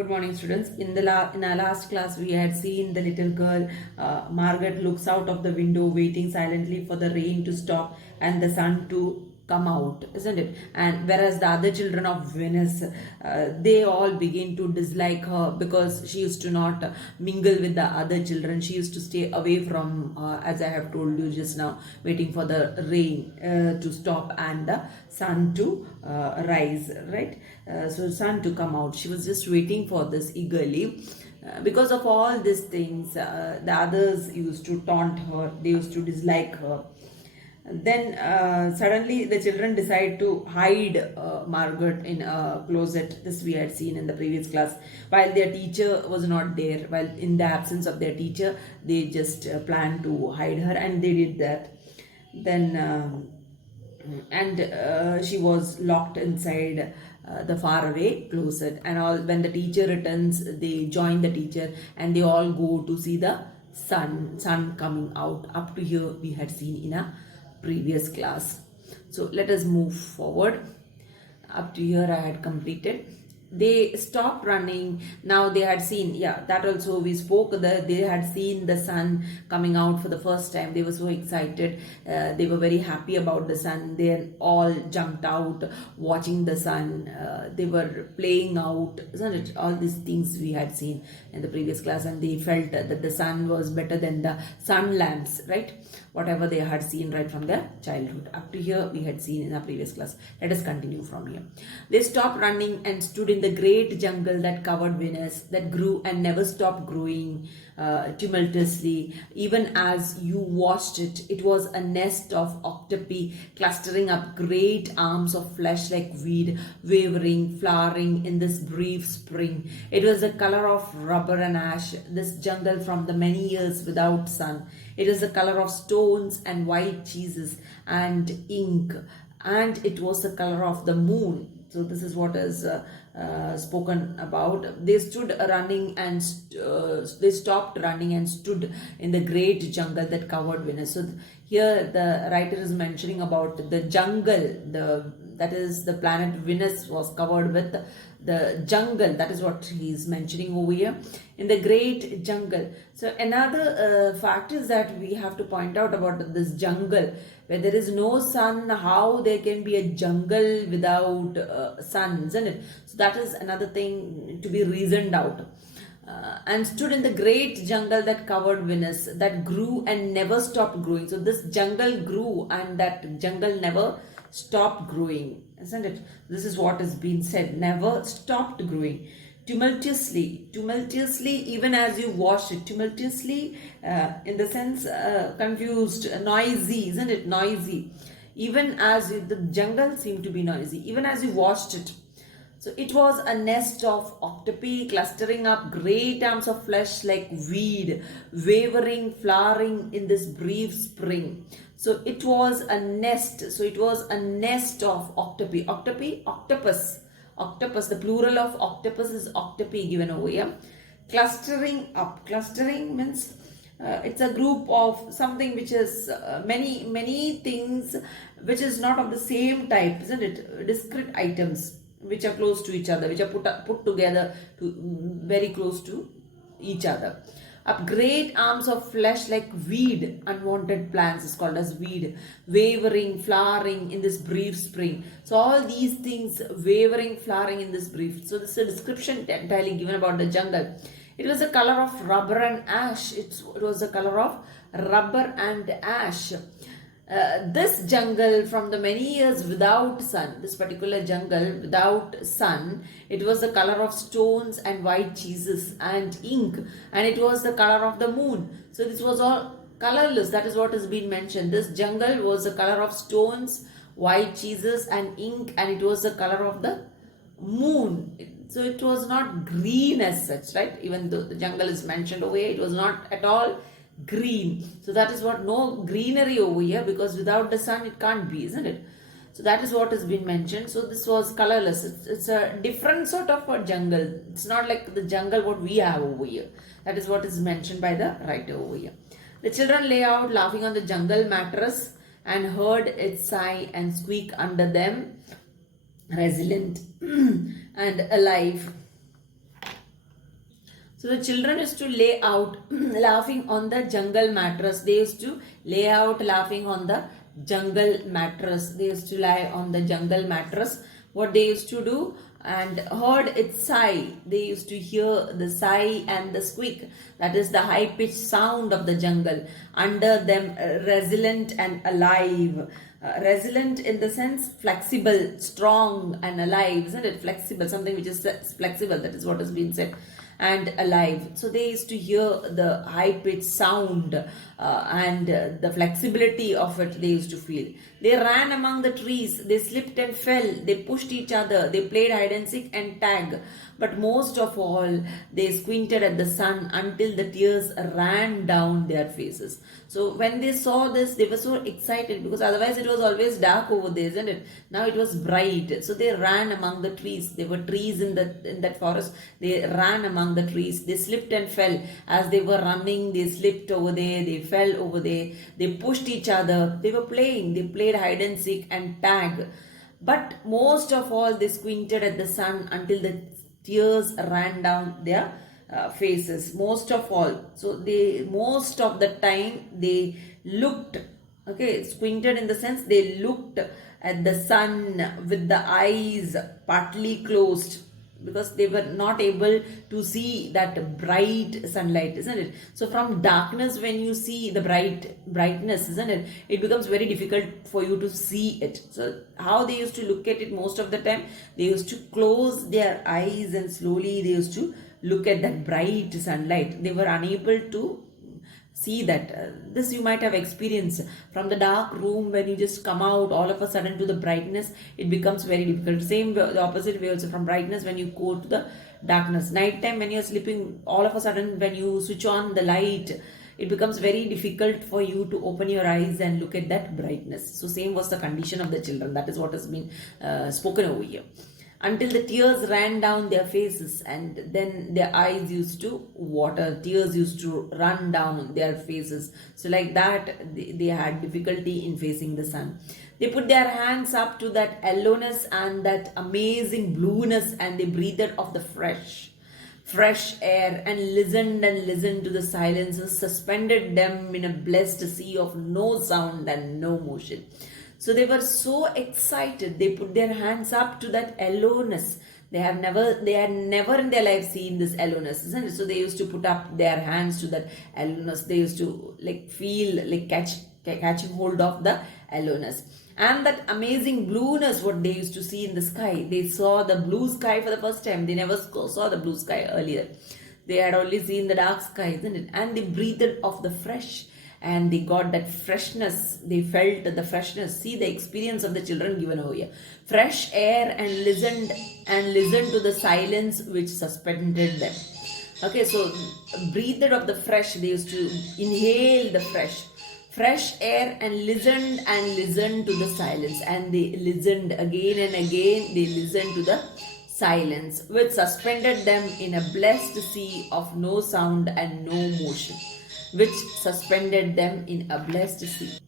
Good morning, students. In our last class, we had seen the little girl. Margaret looks out of the window, waiting silently for the rain to stop and the sun to come out, isn't it? And whereas the other children of Venice, they all begin to dislike her because she used to not mingle with the other children. She used to stay away from, as I have told you just now, waiting for the rain to stop and the sun to rise, right? So sun to come out. She was just waiting for this eagerly. Because of all these things, the others used to taunt her, they used to dislike her. Then suddenly the children decide to hide Margaret in a closet. This we had seen in the previous class. While their teacher was not there, while in the absence of their teacher, they just planned to hide her, and they did that. Then she was locked inside the faraway closet. And all when the teacher returns, they join the teacher and they all go to see the sun coming out. Up to here we had seen in a previous class. So let us move forward. Up to here I had completed. They stopped running. Now they had seen, yeah, that also we spoke, they had seen the sun coming out for the first time. They were so excited. They were very happy about the sun. They all jumped out watching the sun. They were playing out, isn't it? All these things we had seen in the previous class, and they felt that the sun was better than the sun lamps, right? Whatever they had seen right from their childhood. Up to here we had seen in our previous class. Let us continue from here. They stopped running and stood in the great jungle that covered Venice, that grew and never stopped growing tumultuously. Even as you watched it, it was a nest of octopi clustering up great arms of flesh like weed, wavering, flowering in this brief spring. It was the color of rubber and ash, this jungle from the many years without sun. It is the color of stones and white cheeses and ink, and it was the color of the moon. So this is what is spoken about. They stood running and they stopped running and stood in the great jungle that covered Venice. So here the writer is mentioning about the jungle, that is the planet Venus was covered with the jungle. That is what he is mentioning over here, in the great jungle. So another fact is that we have to point out about this jungle. Where there is no sun, how there can be a jungle without sun, isn't it? So that is another thing to be reasoned out. And stood in the great jungle that covered Venice, that grew and never stopped growing. So this jungle grew and that jungle never stopped growing, isn't it? This is what has been said, never stopped growing. Tumultuously, even as you watched it. Tumultuously, in the sense confused, noisy, isn't it? Noisy. Even as the jungle seemed to be noisy, even as you watched it. So it was a nest of octopi clustering up great arms of flesh like weed, wavering, flowering in this brief spring. So it was a nest. So it was a nest of octopi. Octopi, octopus. Octopus, the plural of octopus is octopi given over here. Clustering up. Clustering means it's a group of something which is many things which is not of the same type, isn't it? Discrete items which are close to each other, which are put together to very close to each other. Up great arms of flesh like weed, unwanted plants is called as weed, wavering, flowering in this brief spring. So all these things wavering, flowering in this brief. So this is a description entirely given about the jungle. It was the color of rubber and ash. It was the color of rubber and ash. This jungle from the many years without sun, this particular jungle without sun, it was the color of stones and white cheeses and ink, and it was the color of the moon. So this was all colorless. That is what has been mentioned. This jungle was the color of stones, white cheeses and ink, and it was the color of the moon. So it was not green as such, right? Even though the jungle is mentioned over here, it was not at all green. So that is what, no greenery over here, because without the sun it can't be, isn't it? So that is what has been mentioned. So this was colorless. It's a different sort of a jungle. It's not like the jungle what we have over here. That is what is mentioned by the writer over here. The children lay out laughing on the jungle mattress and heard it sigh and squeak under them, resilient and alive. So the children used to lay out laughing on the jungle mattress. They used to lay out laughing on the jungle mattress. They used to lie on the jungle mattress. What they used to do, and heard its sigh. They used to hear the sigh and the squeak. That is the high pitched sound of the jungle. Under them, resilient and alive. Resilient in the sense flexible, strong, and alive, isn't it? Flexible, something which is flexible. That is what has been said. And alive. So they used to hear the high pitched sound and the flexibility of it they used to feel. They ran among the trees, they slipped and fell, they pushed each other, they played hide and seek and tag. But most of all, they squinted at the sun until the tears ran down their faces. So when they saw this, they were so excited because otherwise it was always dark over there, isn't it? Now it was bright. So they ran among the trees. There were trees in that forest. They ran among the trees. They slipped and fell. As they were running, they slipped over there. They fell over there. They pushed each other. They were playing. They played hide and seek and tag. But most of all, they squinted at the sun until the tears ran down their faces. Most of all. So they most of the time they looked, okay, squinted in the sense they looked at the sun with the eyes partly closed, because they were not able to see that bright sunlight, isn't it? So from darkness, when you see the brightness, isn't it, it becomes very difficult for you to see it. So how they used to look at it most of the time, they used to close their eyes and slowly they used to look at that bright sunlight. They were unable to see that. This you might have experienced from the dark room. When you just come out all of a sudden to the brightness, it becomes very difficult. Same the opposite way also, from brightness when you go to the darkness. Night time when you're sleeping, all of a sudden when you switch on the light, it becomes very difficult for you to open your eyes and look at that brightness. So same was the condition of the children. That is what has been spoken over here. Until the tears ran down their faces, and then their eyes used to water, tears used to run down their faces. So like that, they had difficulty in facing the sun. They put their hands up to that yellowness and that amazing blueness, and they breathed of the fresh air and listened to the silences, suspended them in a blessed sea of no sound and no motion. So they were so excited. They put their hands up to that aloneness. They had never in their life seen this aloneness, isn't it? So they used to put up their hands to that aloneness. They used to like feel like catching hold of the aloneness. And that amazing blueness, what they used to see in the sky. They saw the blue sky for the first time. They never saw the blue sky earlier. They had only seen the dark sky, isn't it? And they breathed of the fresh. And they got that freshness. They felt the freshness. See the experience of the children given over here. Fresh air, and listened to the silence which suspended them. Okay, so breathed of the fresh. They used to inhale the fresh air, and listened to the silence. And they listened again and again. They listened to the silence which suspended them in a blessed sea of no sound and no motion. Which suspended them in a blessed sea.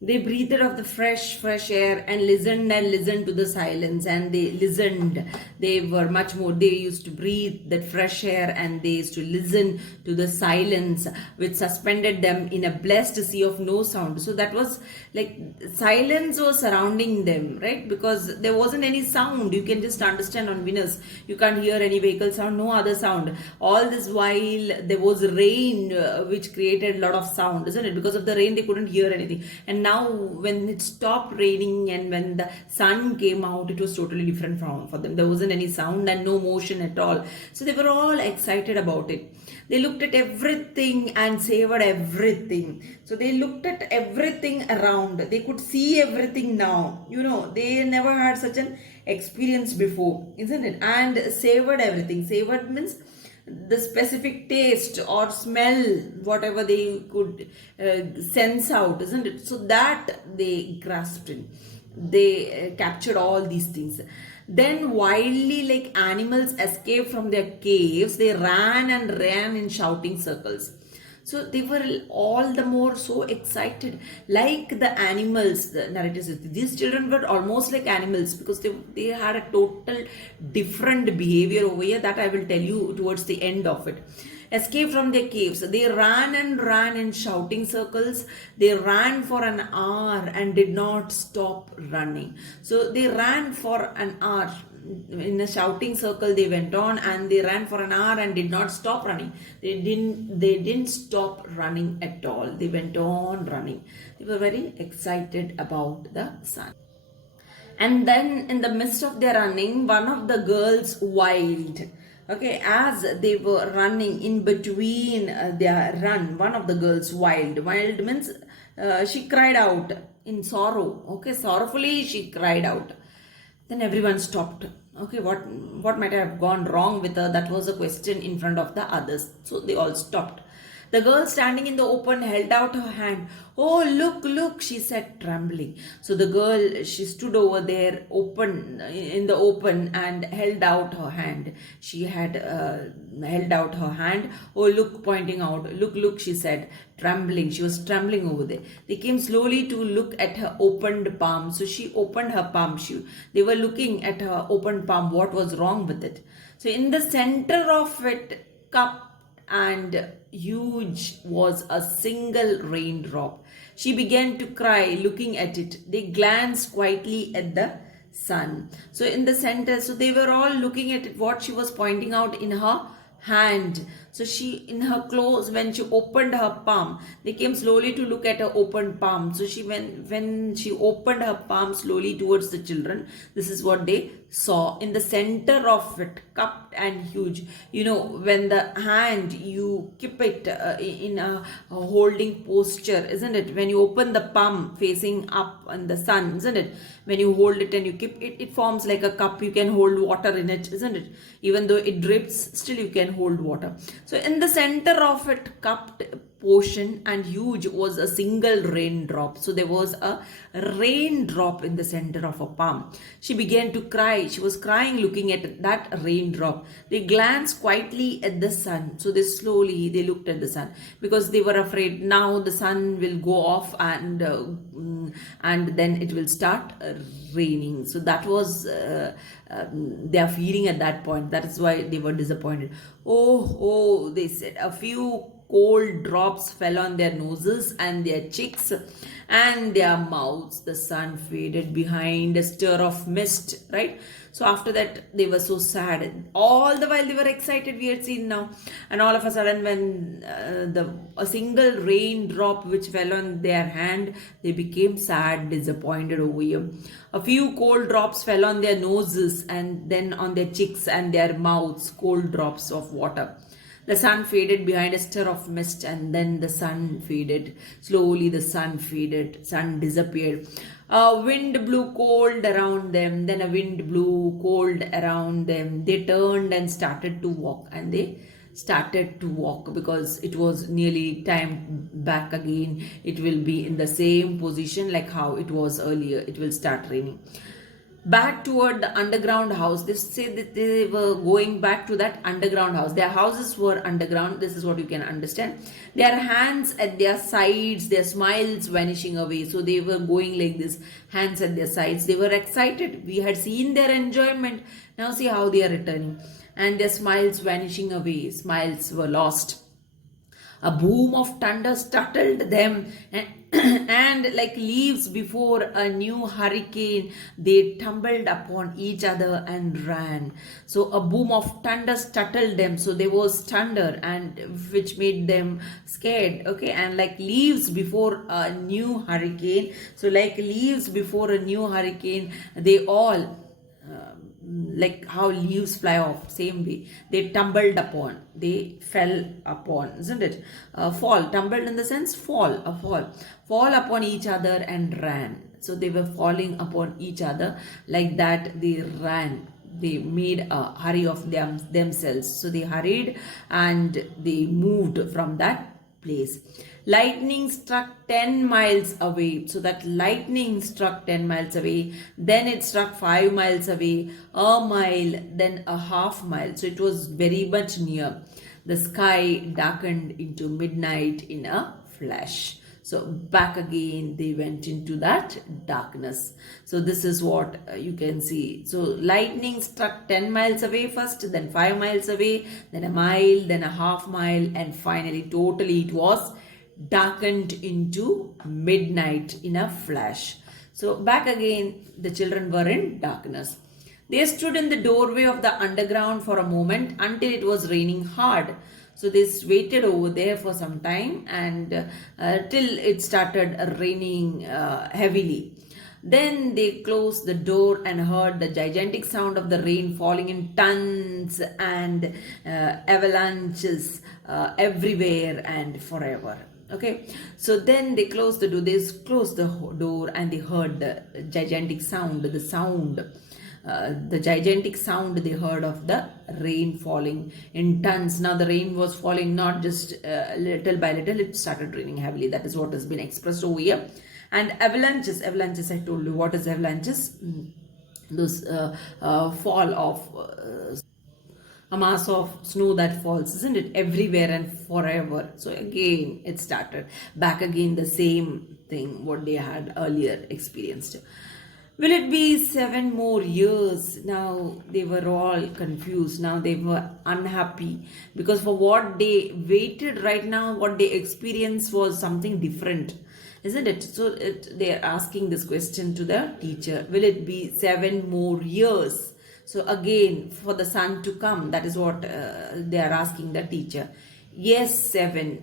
They breathed of the fresh air, and listened to the silence, and they listened. They were much more, they used to breathe that fresh air, and they used to listen to the silence which suspended them in a blessed sea of no sound. So that was like silence was surrounding them, right? Because there wasn't any sound. You can just understand on Venus, you can't hear any vehicle sound, no other sound. All this while there was rain which created a lot of sound, isn't it? Because of the rain they couldn't hear anything. And now when it stopped raining and when the sun came out, it was totally different for them. There wasn't any sound and no motion at all. So they were all excited about it. They looked at everything and savored everything. So they looked at everything around. They could see everything now. You know, they never had such an experience before, isn't it? And savored everything. Savored means the specific taste or smell, whatever they could sense out, isn't it? So that they grasped in. They captured all these things. Then wildly, like animals escaped from their caves, they ran in shouting circles. So they were all the more so excited, like the animals. The narrator says these children were almost like animals because they had a total different behavior over here that I will tell you towards the end of it. Escape from their caves. They ran and ran in shouting circles. They ran for an hour and did not stop running. So they ran for an hour in a shouting circle. They went on and they ran for an hour and did not stop running. They didn't stop running at all. They went on running. They were very excited about the sun. And then in the midst of their running, one of the girls wailed. Okay, as they were running in between their run, one of the girls wailed. Wailed means she cried out in sorrow. Okay, sorrowfully she cried out. Then everyone stopped. Okay, what might have gone wrong with her? That was a question in front of the others. So they all stopped. The girl standing in the open held out her hand. Oh, look, look, she said, trembling. So the girl, she stood over there in the open and held out her hand. She had held out her hand. Oh, look, pointing out. Look, look, she said, trembling. She was trembling over there. They came slowly to look at her opened palm. So she opened her palm. They were looking at her opened palm. What was wrong with it? So in the center of it, cup and huge was a single raindrop. She began to cry looking at it. They glanced quietly at the sun. So in the center, so they were all looking at it, what she was pointing out in her hand. So she, in her clothes, when she opened her palm, they came slowly to look at her open palm. So she, when she opened her palm slowly towards the children, this is what they saw. In the center of it, cupped and huge. You know, when the hand, you keep it in a holding posture, isn't it? When you open the palm facing up in the sun, isn't it? When you hold it and you keep it, it forms like a cup. You can hold water in it, isn't it? Even though it drips, still you can hold water. So in the center of it, cupped portion and huge, was a single raindrop. So there was a raindrop in the center of her palm. She began to cry. She was crying looking at that raindrop. They glanced quietly at the sun. So they looked at the sun because they were afraid now the sun will go off and then it will start raining. So that was their feeling at that point. That is why they were disappointed. Oh, they said. A few cold drops fell on their noses and their cheeks and their mouths. The sun faded behind a stir of mist, right? So after that, they were so sad. All the while they were excited, we had seen now. And all of a sudden, when a single raindrop which fell on their hand, they became sad, disappointed over here. A few cold drops fell on their noses and then on their cheeks and their mouths, cold drops of water. The sun faded behind a stir of mist and then the sun faded. Slowly the sun faded, sun disappeared. A wind blew cold around them, then a wind blew cold around them. They turned and started to walk, and they started to walk because it was nearly time back again. It will be in the same position like how it was earlier. It will start raining. Back toward the underground house. They say that they were going back to that underground house. Their houses were underground. This is what you can understand. Their hands at their sides, their smiles vanishing away. So they were going like this, hands at their sides. They were excited. We had seen their enjoyment. Now see how they are returning. And their smiles vanishing away. Smiles were lost. A boom of thunder startled them, and like leaves before a new hurricane, they tumbled upon each other and ran. So a boom of thunder startled them. So there was thunder, and which made them scared. Okay, and like leaves before a new hurricane. So like leaves before a new hurricane, they all like how leaves fly off, same way they tumbled upon, they fell upon, isn't it? Fall, tumbled in the sense fall upon each other and ran. So they were falling upon each other, like that they ran. They made a hurry of themselves. So they hurried and they moved from that place. Lightning struck 10 miles away. So that lightning struck 10 miles away. Then it struck 5 miles away, a mile, then a half mile. So it was very much near. The sky darkened into midnight in a flash. So back again they went into that darkness. So this is what you can see. So lightning struck 10 miles away first, then 5 miles away, then a mile, then a half mile, and finally totally it was darkened into midnight in a flash. So back again the children were in darkness. They stood in the doorway of the underground for a moment until it was raining hard. So they waited over there for some time and till it started raining heavily. Then they closed the door and heard the gigantic sound of the rain falling in tons and avalanches everywhere and forever. Okay, so then they closed the door. They closed the door and they heard the gigantic sound, the gigantic sound they heard of the rain falling in tons. Now the rain was falling not just little by little, it started raining heavily. That is what has been expressed over here. And avalanches, I told you what is avalanches. Those fall of a mass of snow that falls, isn't it, everywhere and forever. So again it started back again the same thing what they had earlier experienced. Will it be 7 more years? Now they were all confused. Now they were unhappy because for what they waited right now, what they experienced was something different, isn't it? So they are asking this question to the teacher. Will it be 7 more years? So again, for the sun to come, that is what they are asking the teacher. Yes, 7.